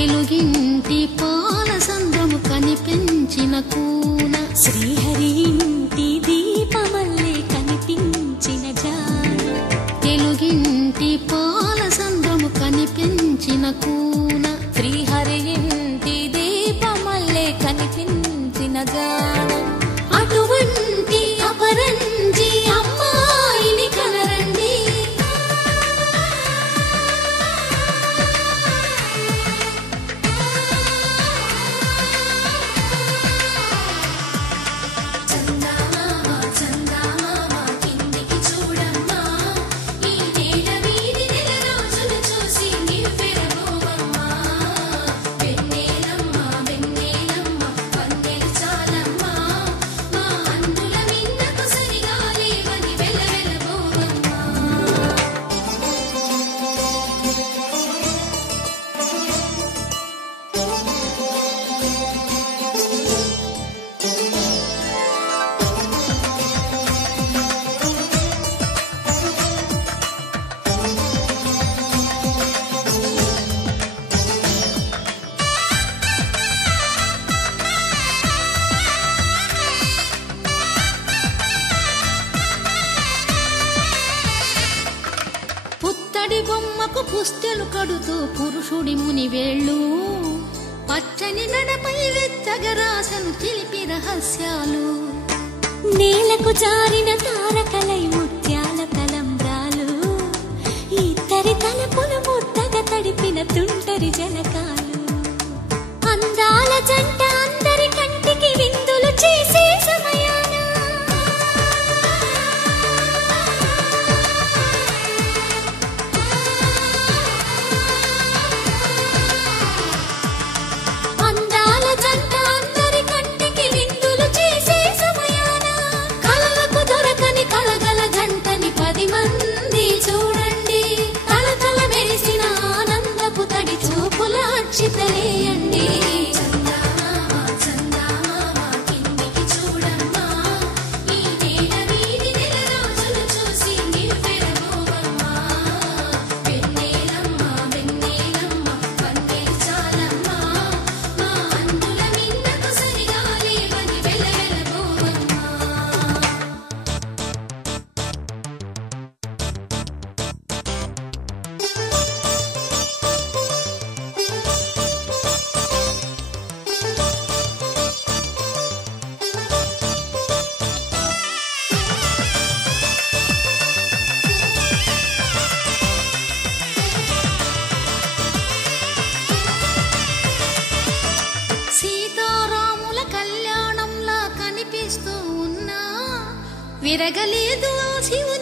తెలుగింటి పాలసంద్రము కనిపించిన కూన శ్రీహరి ఇంటి దీపమల్లే కనిపించిన జాన తెలుగింటి పాలసంద్రము కనిపించిన కూన శ్రీహరి ఇంటి దీపమల్లే కనిపించిన జాన అటువంటి అపరంజి అమ్మాయిని కనరండి పుత్తడి బొమ్మకు పుస్తెలు కడుతూ పురుషుడి ముని వేళ్ళు పచ్చని మెడపై వెచ్చగరాసను చిలిపి రహస్యాలు నేలకు జారిన తారకలై ముత్యాల తలంబ్రాలు ఇద్దరి తలపులు ముద్దగా తడిపిన తుంటరి జలకాలు అందాల జంట అందరి కంటికి విందులు చేసే సమయాన అందాల జంట అందరి కంటికి విందులు చేసే సమయాన కలలకు దొరకని కలగల జంటని 10 మంది చూడండి తలతల మెరిసిన ఆనందపు తడి చూపుల అక్షితలేయండి సీతారాముల కళ్యాణంలా కనిపిస్తూ ఉన్నా విరగలేదు శివుని